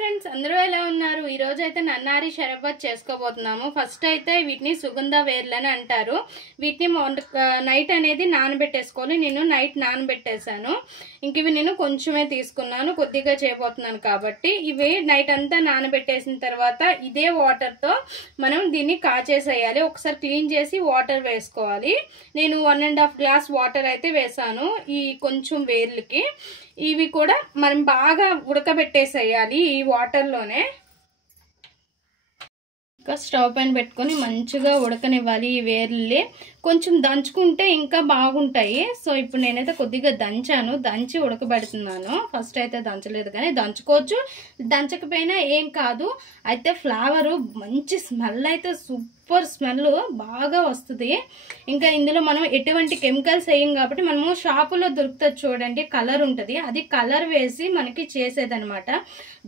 Friends అందరూ ఎలా ఉన్నారు? ఈ రోజు అయితే నన్నారి షరబత్ చేసుకోబోతున్నాము. ఫస్ట్ అయితే వీటిని సుగంధ వేర్లని అంటారు. వీటిని నైట్ అనేది నానబెట్టేసుకోవాలి. నేను నైట్ నానబెట్టేశాను. ఇంక ఇవి నేను కొంచెమే తీసుకున్నాను, కొద్దిగా చేయబోతున్నాను కాబట్టి. ఇవి నైట్ అంతా నానబెట్టేసిన తర్వాత ఇదే వాటర్ తో మనం దీన్ని కాచేసేయాలి. ఒకసారి క్లీన్ చేసి వాటర్ వేసుకోవాలి. నేను 1.5 గ్లాస్ వాటర్ అయితే వేసాను ఈ కొంచెం వేర్లకి. ఇవి కూడా మనం బాగా ఉడకబెట్టేసేయాలి ఈ వాటర్ లోనే. ఇంకా స్టవ్ పైన పెట్టుకొని మంచిగా ఉడకనివ్వాలి. ఈ వేర్లు కొంచెం దంచుకుంటే ఇంకా బాగుంటాయి. సో ఇప్పుడు నేనైతే కొద్దిగా దంచి ఉడకబెడుతున్నాను. ఫస్ట్ అయితే దంచలేదు కానీ దంచుకోవచ్చు, దంచకపోయినా ఏం కాదు. అయితే ఫ్లేవర్ మంచి స్మెల్ అయితే సూపర్ స్మెల్ బాగా వస్తుంది. ఇంకా ఇందులో మనం ఎటువంటి కెమికల్స్ వేయం కాబట్టి మనము షాపులో దొరుకుతుంది చూడండి, కలర్ ఉంటుంది, అది కలర్ వేసి మనకి చేసేదనమాట.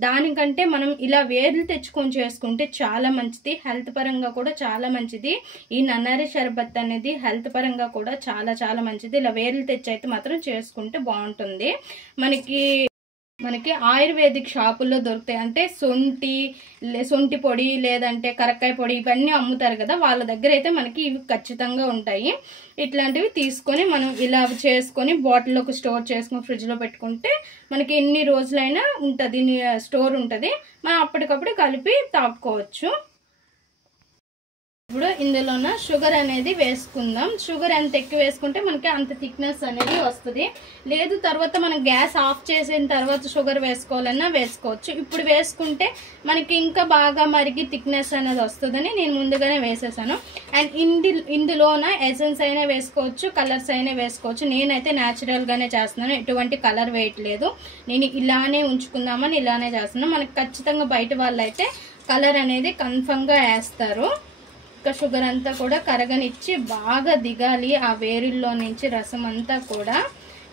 దానికంటే మనం ఇలా వేర్లు తెచ్చుకొని చేసుకుంటే చాలా మంచిది. హెల్త్ పరంగా కూడా చాలా మంచిది. ఈ నన్నారి షర్బత్ అనేది హెల్త్ పరంగా కూడా చాలా చాలా మంచిది. ఇలా వేర్లు తెచ్చి అయితే మాత్రం చేసుకుంటే బాగుంటుంది. మనకి ఆయుర్వేదిక్ షాపుల్లో దొరుకుతాయి. అంటే సొంటి పొడి లేదంటే కరక్కాయ పొడి ఇవన్నీ అమ్ముతారు కదా, వాళ్ళ దగ్గర అయితే మనకి ఇవి ఖచ్చితంగా ఉంటాయి. ఇట్లాంటివి తీసుకొని మనం ఇలా చేసుకొని బాటిల్లోకి స్టోర్ చేసుకుని ఫ్రిడ్జ్ లో పెట్టుకుంటే మనకి ఎన్ని రోజులైనా ఉంటుంది, స్టోర్ ఉంటుంది. మనం అప్పటికప్పుడు కలిపి తాగుకోవచ్చు. ఇప్పుడు ఇందులోన షుగర్ అనేది వేసుకుందాం. షుగర్ ఎంత ఎక్కువ వేసుకుంటే మనకి అంత థిక్నెస్ అనేది వస్తుంది. లేదు తర్వాత మనం గ్యాస్ ఆఫ్ చేసిన తర్వాత షుగర్ వేసుకోవాలన్నా వేసుకోవచ్చు. ఇప్పుడు వేసుకుంటే మనకి ఇంకా బాగా మరిగి థిక్నెస్ అనేది వస్తుందని నేను ముందుగానే వేసేసాను. అండ్ ఇందులోన ఎసెన్స్ అయినా వేసుకోవచ్చు, కలర్స్ అయినా వేసుకోవచ్చు. నేనైతే న్యాచురల్ గానే చేస్తున్నాను, ఎటువంటి కలర్ వేయట్లేదు. నేను ఇలానే ఉంచుకుందామని ఇలానే చేస్తున్నాను. మనకి ఖచ్చితంగా బయట వాళ్ళు అయితే కలర్ అనేది కన్ఫర్మ్ గా వేస్తారు. ఇంకా షుగర్ అంతా కూడా కరగనిచ్చి బాగా దిగాలి ఆ వేరుల్లో నుంచి రసం అంతా కూడా.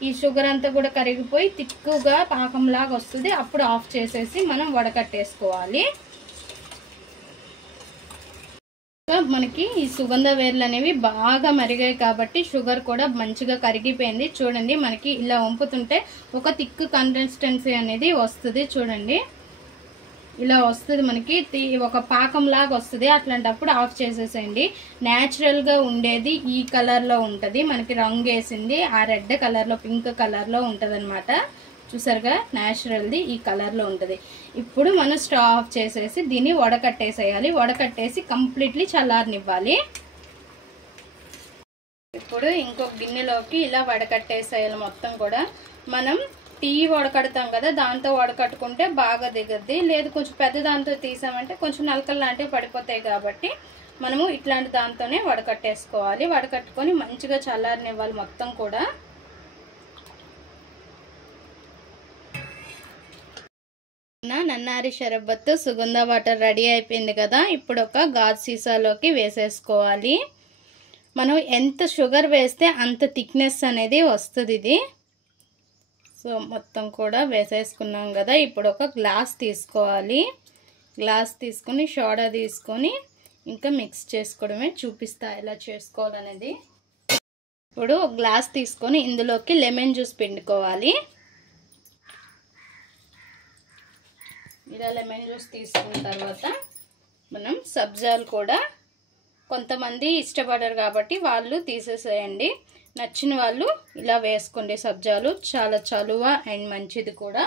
ఈ షుగర్ అంతా కూడా కరిగిపోయి తిక్కుగా పాకంలాగా వస్తుంది. అప్పుడు ఆఫ్ చేసేసి మనం వడకట్టేసుకోవాలి. మనకి ఈ సుగంధ వేర్లు అనేవి బాగా మరిగాయి కాబట్టి షుగర్ కూడా మంచిగా కరిగిపోయింది. చూడండి, మనకి ఇలా వంపుతుంటే ఒక థిక్ కన్సిస్టెన్సీ అనేది వస్తుంది. చూడండి, ఇలా వస్తుంది, మనకి ఒక పాకం లాగా వస్తుంది. అట్లాంటప్పుడు ఆఫ్ చేసేసేయండి. న్యాచురల్ గా ఉండేది ఈ కలర్ లో ఉంటది. మనకి రంగు వేసింది ఆ రెడ్ కలర్ లో, పింక్ కలర్ లో ఉంటది అనమాట. చూసారుగా, న్యాచురల్ది ఈ కలర్ లో ఉంటది. ఇప్పుడు మనం స్టవ్ ఆఫ్ చేసేసి దీన్ని వడకట్టేసేయాలి. వడకట్టేసి కంప్లీట్లీ చల్లారనివ్వాలి. ఇప్పుడు ఇంకొక గిన్నెలోకి ఇలా వడకట్టేసేయాలి మొత్తం కూడా. మనం టీ వడకడతాం కదా, దాంతో వడకట్టుకుంటే బాగా దిగద్ది. లేదు కొంచెం పెద్ద దాంతో తీసామంటే కొంచెం నలకలు లాంటివి పడిపోతాయి కాబట్టి మనము ఇట్లాంటి దాంతోనే వడకట్టేసుకోవాలి. వడకట్టుకొని మంచిగా చల్లారనివ్వాలి మొత్తం కూడా. నన్నారి షరబత్ సుగంధ వాటర్ రెడీ అయిపోయింది కదా. ఇప్పుడు ఒక గాజు సీసాలోకి వేసేసుకోవాలి. మనం ఎంత షుగర్ వేస్తే అంత థిక్నెస్ అనేది వస్తుంది ఇది. సో మొత్తం కూడా వేసేసుకున్నాం కదా. ఇప్పుడు ఒక గ్లాస్ తీసుకోవాలి. గ్లాస్ తీసుకొని సోడా తీసుకొని ఇంకా మిక్స్ చేసుకోవడమే. చూపిస్తా ఎలా చేసుకోవాలనేది. ఇప్పుడు ఒక గ్లాస్ తీసుకొని ఇందులోకి లెమన్ జ్యూస్ పిండుకోవాలి. ఇలా లెమన్ జ్యూస్ తీసుకున్న తర్వాత మనం సబ్జాలు కూడా కొంతమంది ఇష్టపడరు కాబట్టి వాళ్ళు తీసేసేయండి. నచ్చిన వాళ్ళు ఇలా వేసుకోండి. సబ్జాలు చాలా చలువ అండ్ మంచిది కూడా.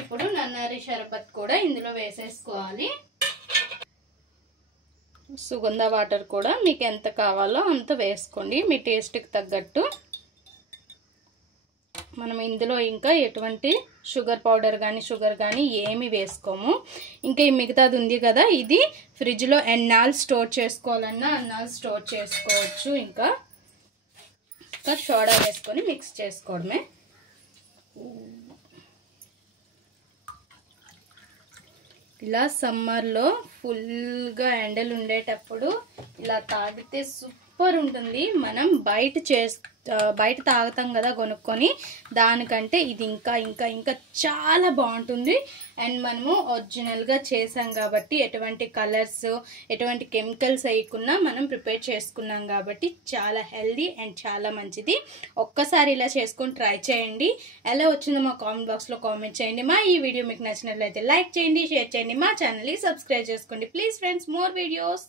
ఇప్పుడు నన్నారి షర్బత్ కూడా ఇందులో వేసేసుకోవాలి. సుగంధ వాటర్ కూడా మీకు ఎంత కావాలో అంత వేసుకోండి, మీ టేస్ట్కి తగ్గట్టు. మనం ఇందులో ఇంకా ఎటువంటి షుగర్ పౌడర్ కానీ షుగర్ కానీ ఏమి వేసుకోము. ఇంకా ఈ మిగతాది ఉంది కదా, ఇది ఫ్రిడ్జ్లో ఎన్నాళ్ళు స్టోర్ చేసుకోవాలన్నా అన్నాళ్ళు స్టోర్ చేసుకోవచ్చు. ఇంకా సోడా వేసుకొని మిక్స్ చేసుకోవడమే. ఇలా సమ్మర్లో ఫుల్గా ఎండలు ఉండేటప్పుడు ఇలా తాగితే సూపర్ ఉంటుంది. మనం బయట తాగుతాం కదా కొనుక్కొని, దానికంటే ఇది ఇంకా ఇంకా ఇంకా చాలా బాగుంటుంది. అండ్ మనము ఒరిజినల్గా చేసాం కాబట్టి ఎటువంటి కలర్స్ ఎటువంటి కెమికల్స్ వేయకుండా మనం ప్రిపేర్ చేసుకున్నాం కాబట్టి చాలా హెల్దీ అండ్ చాలా మంచిది. ఒక్కసారి ఇలా చేసుకొని ట్రై చేయండి. ఎలా వచ్చిందో మా కామెంట్ బాక్స్లో కామెంట్ చేయండి. మా ఈ వీడియో మీకు నచ్చినట్లయితే లైక్ చేయండి, షేర్ చేయండి, మా ఛానల్ని సబ్స్క్రైబ్ చేసుకోండి. Please friends, more videos.